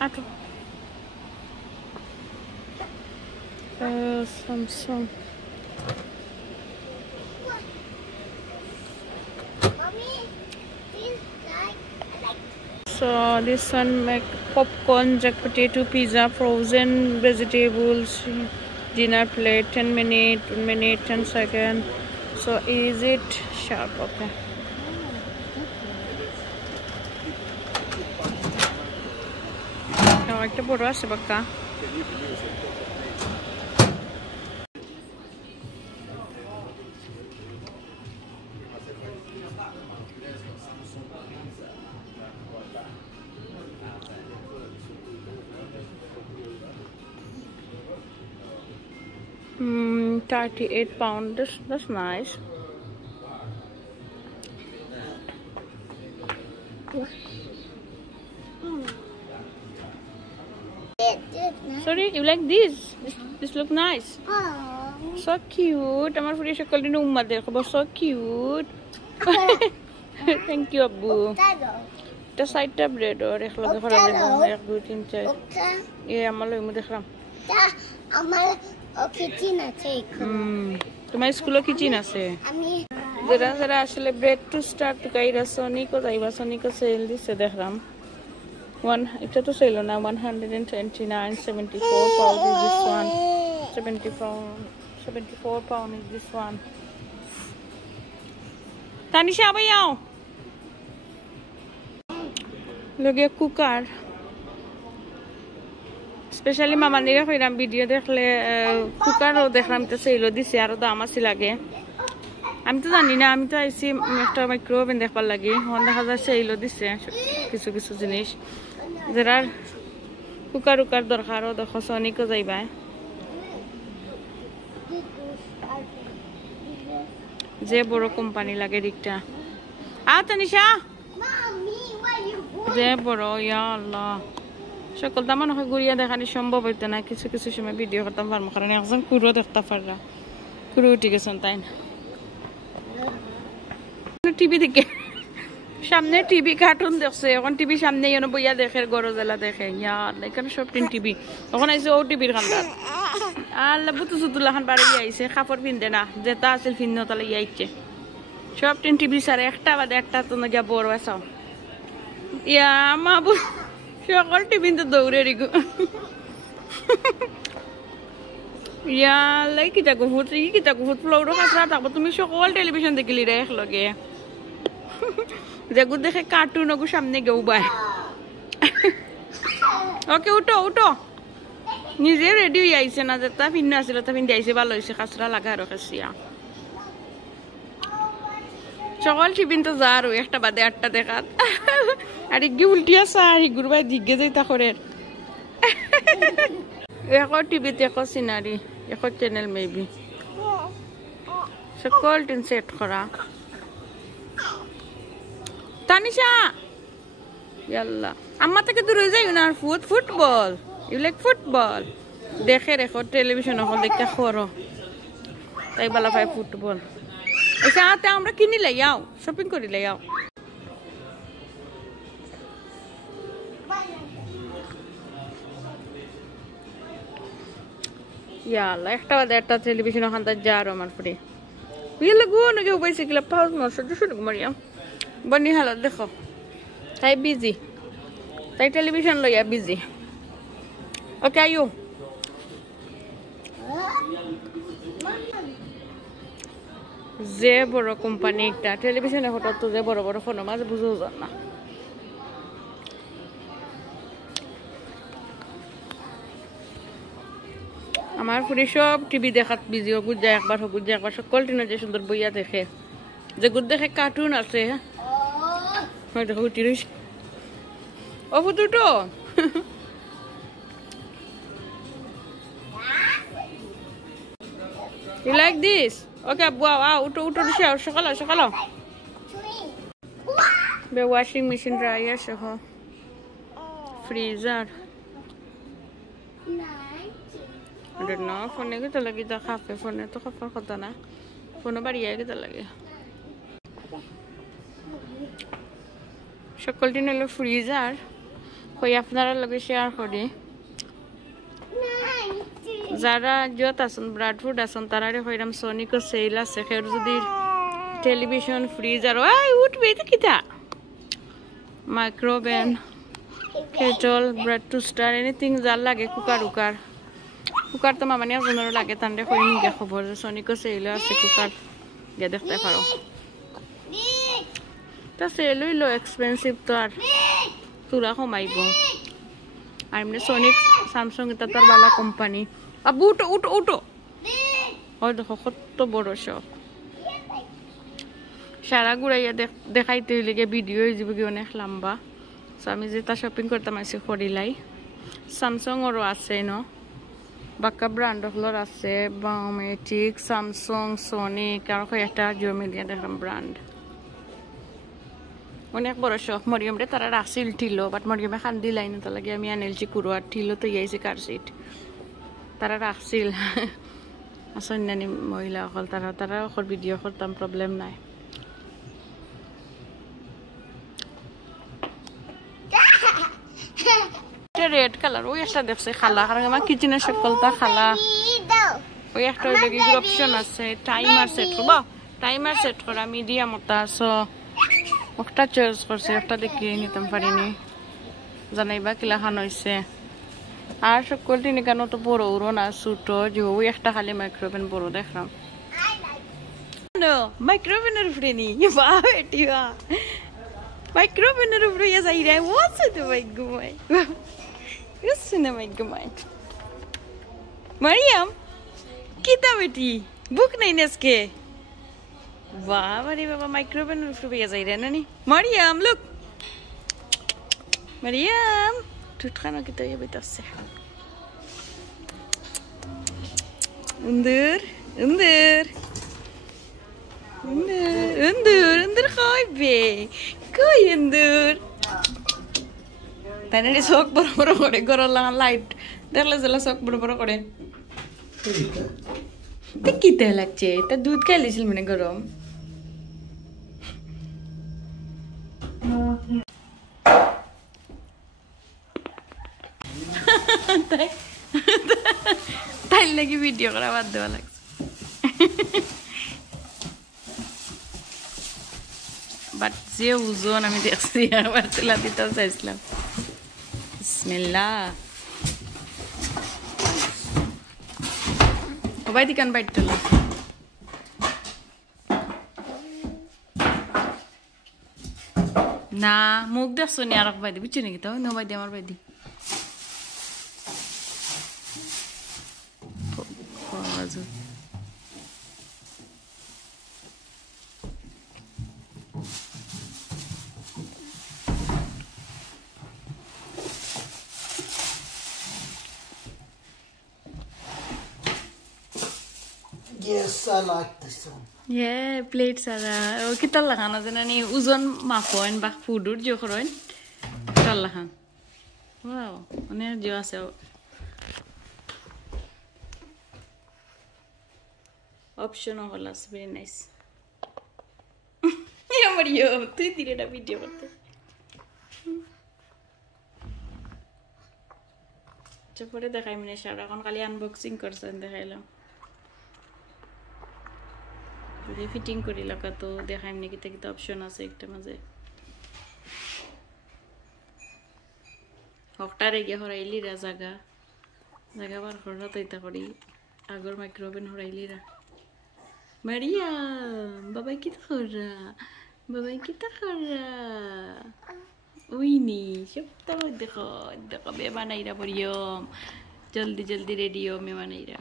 Ato. Samsung. So this one make popcorn, jack potato, pizza, frozen vegetables, dinner plate, 10 minute, 1 minute, 10 second. So is it sharp? Okay. Now একটা বড় আছে বাক্কা £38. That's nice. Sorry, you like this? This look nice. So cute. Amar puri shakal din umma dekho, so cute. Thank you, Abu. The side tab bread or ek lage khara debo, 1 2 3 4. Ye amar lo imu dekhlam. Amar kitchen আছে তোমার স্কুলে kitchen আছে আমি যারা যারা আসলে bread to start গাইরা সনিকো যাইবা সনিকো sell দিছে দেখলাম এটা তো সেল না 129.74 pound is this one 74 pound is this one Tanisha আবার আও লগে কুকার স্পেশালি মামা নিগা কইরাম ভিডিও দেখলে কুকারও দেখলাম তো সেলও দিছে আর দাম আছে লাগে আমি তো জানি না আমি তো আইছি একটা মাইক্রোওভেন দেখবার লাগি হন দেখা যায় সেলও দিছে কিছু কিছু জিনিস যারা কুকার দরকারও দেখো সনিকও যাইবা যে বড় কোম্পানি লাগে দিকটা তানিশা যে বড় ইয়া আল্লাহ সকল দামান হয় গুড়িয়া দেখানি সম্ভব হইতো না কিছু কিছু সময় ভিডিও করতাম পারবো কারণ একজন কুড়ো দেখতে পাররা কুড়ো উঠে গেছেন তাই না টিভি দেখে সামনে টিভি কার্টুন দেখছে এখন টিভি সামনে এনে বইয়া দেখে গরজেলা দেখে ইয়ার এখানে সব টিভি তখন আইসে ও টিভির খান্দার আল্লাহ বুতু সুতুল্লা খান বাড়ি আইসে কাপড় পিনতে না যেটা আছিল ফিন্ন তালে ইয়াইছে সব টিভি সারে একটা বাদে একটা তো না গিয়া বড় আসাও ইয়া মা সকল টিভি তো দৌড়ে রিগু ইয়া লাই কিটা গুহুত ফ্লোর কাছরা থাকবো তুমি সকল টেলিভিশন দেখিলি রে একলগে যেগু দেখে কার্টুন ওগু সামনে গেউ বাই ওকে উঠো নিজে রেডি হয়ে আইছে না যেটা ফিন্ন আসছিল তা ফিন যাইছে ভালো হয়েছে কাছরা লাগা আর কাছিয়া সকল টিফিন তো যা আর একটা বাদে আটটা দেখাত আর ইগি উল্টিয়া চা আর ইগুর বাই জিজ্ঞে যাইতা করে এখন টিভিতে এখন সিনারি এখন চ্যানেল মেবি সকল টিন সেট করা তানিশা ইয়াল্লা আম্মা থেকে দূরে যাই না ফুটবল ইউ লাইক ফুটবল দেখে রেখো টেলিভিশন এখন দেখতে করো তাই বালা ভাই ফুটবল এটা আতে আমরা কিনি লাই যাও শপিং করি লাই যাও ইয়াল্লা একটা বাদে একটা টেলিভিশন ওখান থেকে যা আর আমার পরে বিয়েলে গুয়া নাকি উপাইছে কিলা পাঁচ মাস শুরু মারিয়াম বনি হালত দেখো তাই বিজি তাই টেলিভিশন লইয়া বিজি ওকে আইও যে বড় কোম্পানি একটা টেলিভিশনে হঠাৎ তো যে বড় বড় ফোন মাঝে বুঝেও যান না আমার পুরি সব টিভি দেখাত বিজি হগুত যায় একবার সকল টিনে যে সুন্দর বইয়া দেখে যে গুড দেখে কার্টুন আছে দেখো উঠি রইস ও ফুটুটো You like this? Okay, wow, uto sokalo. The washing machine dryer soho. Freezer. I don't know. Phone kita lagi dah kafe. Phone itu kafe kota na. Phone bari ya kita lagi. সকলটি হলো freezer কই আপনারা লগে share করি যারা যত আছেন Bradford আছেন তারারে হইরাম সোনিকো সেল আছে খের যদি টেলিভিশন ফ্রিজার ওই উঠবে এটা কিটা microwave kettle bread toaster anything যার লাগে কুকার কুকার তো মামানি আপনারও লাগে তান্ডে কই নিগে খবর যে সোনিকো সেল আছে কুকার গিয়ে দেখতে পারো তা সেল হইলো এক্সপেন্সিভ তো আর তুরা কমাইব আর এমনি সোনিক স্যামসাং এটা তার বালা কোম্পানি আবু উঠো উঠো উঠো ওই দেখো কত বড় সব সারা ঘুরাইয়া দেখাইতে হইলে গিয়ে ভিডিও হয়ে যাবে গিয়ে অনেক লম্বা সো আমি যেটা শপিং করতাম আসি করিলাই স্যামসাং ওরও আছে ন বাক্কা ব্র্যান্ড হলোর আছে বায়োমেট্রিক স্যামসাং সোনিক আর একটা জিও মিডিয়া দেখলাম ব্র্যান্ড অনেক বড় শখ মরিয়ম রে তারা রাখছিল ঠিলো বাট মরিয়মে খান দিলাই না তার লাগে আমি আনেলছি কুরুয়ার ঠিলো তো ইয়াইছি কার সিট তারা রাখছিল আসন্যানি মহিলা অকল তারা অকল ভিডিও করতাম প্রবলেম নাই রেড কালার ওই একটা দেখছে খালা কারণ আমার কিচেনের সকলটা খালা ওই একটা হইলে কি অপশন আছে টাইমার সেট করব টাইমার সেট করা মিডিয়াম ওটা সো একটা চয়েস করছে একটা দেখিয়ে নিতাম পারিনি জানাইবা কিলা খান হয়েছে আর সকলটি নিকানো তো বড় উড়ো না ছোটো যে ওই একটা খালি মাইক্রোওভেন বড় দেখলাম মাইক্রোওভেনের উপরে নি বা এটি বা মাইক্রোওভেনের উপরে যাই রে what's it like Gumai Listen to my mind. Mariam, kita beti. Book nahi neske. Wow, bari baba microphone ufru be jai rehna ni. Mariam, look. Mariam, tutkhana kita ye betasse. Undur, undur. Undur, undur, undur koi be. Koi undur. তাই না চোখ বড় বড় করে গরম লাগা light দেখলে যেলা চোখ বড় বড় করে কিতে লাগছে তা দুধ খাইলিছিল মানে গরম তাই নাকি ভিডিও করা বাদ দেওয়া লাগছে বাট যে ওজন আমি দেখছি আবার তুলা দিতেও চাইছিলাম বিসমিল্লাহ সবাই দিকান বাইট তোলা না মুখ দেখছো নি আর বাইদি বুঝছো নাকি তো নো বাইদি আমার বাইদি Yes, I like this one. Yeah, plates are. Oh, kita lahan aja nani uzon mafoin bah foodur jo koroin. Kita lahan. Wow, ini jo ase. Option of all is very nice. Ya Mario, tu tidak ada video berarti. Coba deh dekai mana cara kon kalian unboxing korsan deh kalau. যদি fitting করি লাগা তো দেখাইম নি কিতা কিতা option আছে একটা মাঝে হকটারে গিয়ে হরাইলি রা জায়গা বার কররা তো এটা করি আগর মাইক্রোওভেন হরাইলি রা মারিয়াম বাবাই কিতা খরা উইনি সবটা দেখো দেখো বে বানাইরা পড়িয়ম জলদি জলদি রেডিও মে বানাইরা